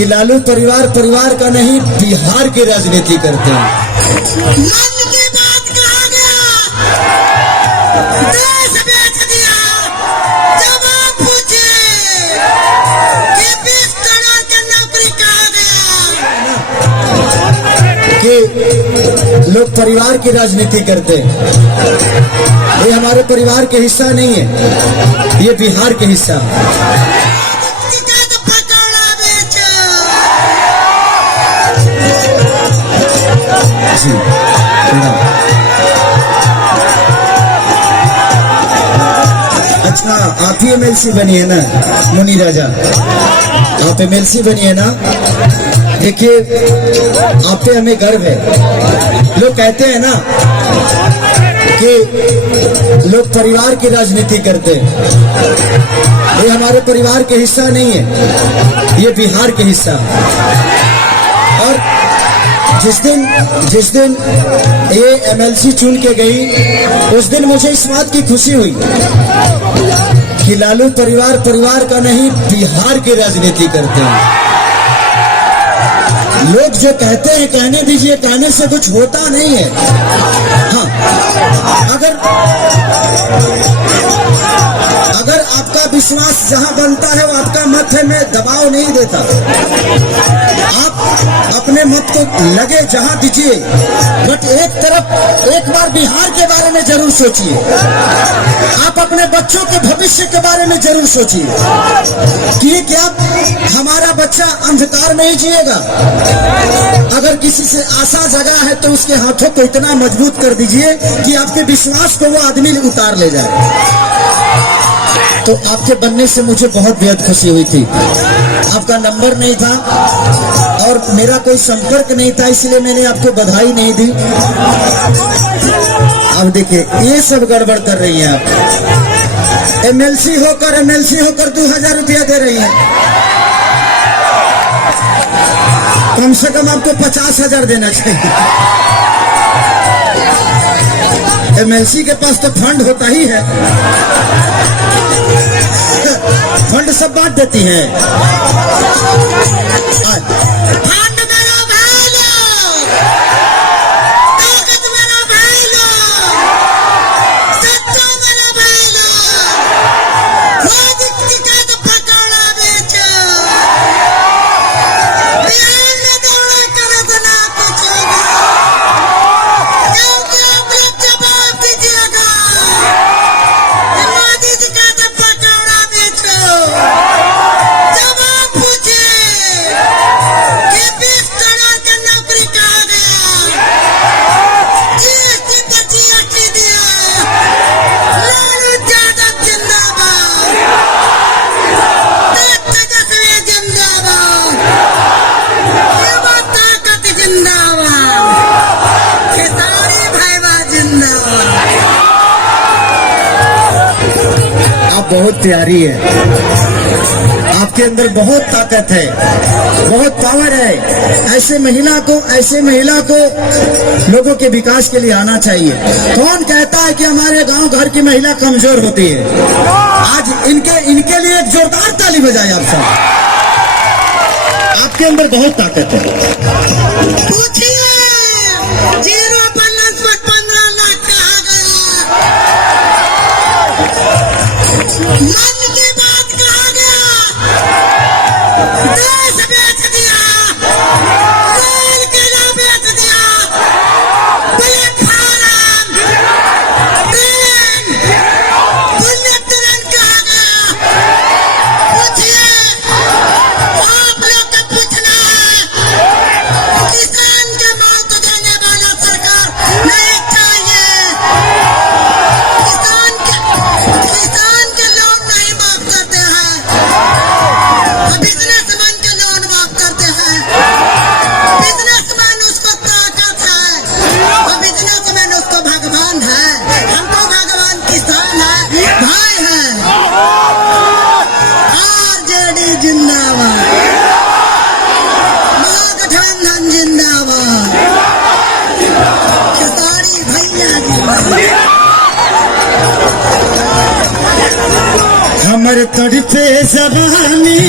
कि लालू परिवार परिवार का नहीं, बिहार की राजनीति करते हैं। मन की बात कहा गया, देश बेच दिया। जब आप पूछे कि 20 करोड़ की नौकरी कहा गया, कि लोग परिवार की राजनीति करते हैं। ये हमारे परिवार के हिस्सा नहीं है, ये बिहार के हिस्सा। जी अच्छा, आप ही एमएलसी बनी है ना मुनी राजा, आप एमएलसी बनी है ना। देखिए, आप पे हमें गर्व है। लोग कहते हैं ना कि लोग परिवार की राजनीति करते हैं। ये हमारे परिवार के हिस्सा नहीं है, ये बिहार के हिस्सा। और जिस दिन ये एमएलसी चुन के गई, उस दिन मुझे इस बात की खुशी हुई कि लालू परिवार परिवार का नहीं, बिहार की राजनीति करते हैं। लोग जो कहते हैं कहने दीजिए, कहने से कुछ होता नहीं है। हाँ, अगर आपका विश्वास जहां बनता है वो आपका मत है, मैं दबाव नहीं देता। आप अपने मत को लगे जहां दीजिए, बट एक बार बिहार के बारे में जरूर सोचिए। आप अपने बच्चों के भविष्य के बारे में जरूर सोचिए कि क्या हमारा बच्चा अंधकार में ही जिएगा। अगर किसी से आशा जगा है तो उसके हाथों को इतना मजबूत कर दीजिए कि आपके विश्वास को वो आदमी उतार ले जाए। तो आपके बनने से मुझे बहुत बेहद खुशी हुई थी। आपका नंबर नहीं था और मेरा कोई संपर्क नहीं था, इसलिए मैंने आपको बधाई नहीं दी। अब देखिए, ये सब गड़बड़ कर रही हैं आप। एमएलसी होकर 2000 रुपया दे रही हैं। कम से कम आपको 50,000 देना चाहिए। एमएलसी के पास तो फंड होता ही है, फंड सब बांट देती है। फंड मेरा भाई लो, ताकत मेरा भाई लो, सच्चा मेरा भाई लो, टिकट पकड़ा बेचो, बिहार में दौड़ा करे तो ना पूछोगे, क्योंकि आप लोग जवाब दीजिएगा। मोदी जी का तो पकौड़ा बेचो। जब आप पूछे कि 20 करोड़ की नौकरी कहा गया, जीएसटी पर जीएसटी दिया, लालू यादव जिंदाबाद, तेजस्वी जिंदाबाद, युवा ताकत जिंदाबाद, खेसारी भाईवा जिंदाबाद। आप बहुत प्यारी है, आपके अंदर बहुत ताकत है, बहुत पावर है। ऐसे महिला को लोगों के विकास के लिए आना चाहिए। कौन कहता है कि हमारे गांव घर की महिला कमजोर होती है? आज इनके लिए एक जोरदार ताली बजाए आप सब। आपके अंदर बहुत ताकत है। पूछिए, जीरो बैलेंस पर 15 लाख कहा गया। मन की बात कहा गया, देश बेच दिया, रेल किला बेच दिया, प्लेटफार्म, ट्रेन, बुलेट ट्रेन कहा गया। पूछिए, आप लोग को पूछना है, किसान के मौत देने वाला सरकार नहीं चाहिए। किसान के लोन नहीं माफ करते हैं, बिजनेसमैन के लोन माफ करते हैं। बिजनेसमैन उसको ताकत है और बिजनेसमैन उसको भगवान है। हमको भगवान किसान है, भाई है। आरजेडी जिंदाबाद, महागठबंधन जिंदाबाद, खेसारी भैया जिंदाबाद। हमर तड़पे जवानी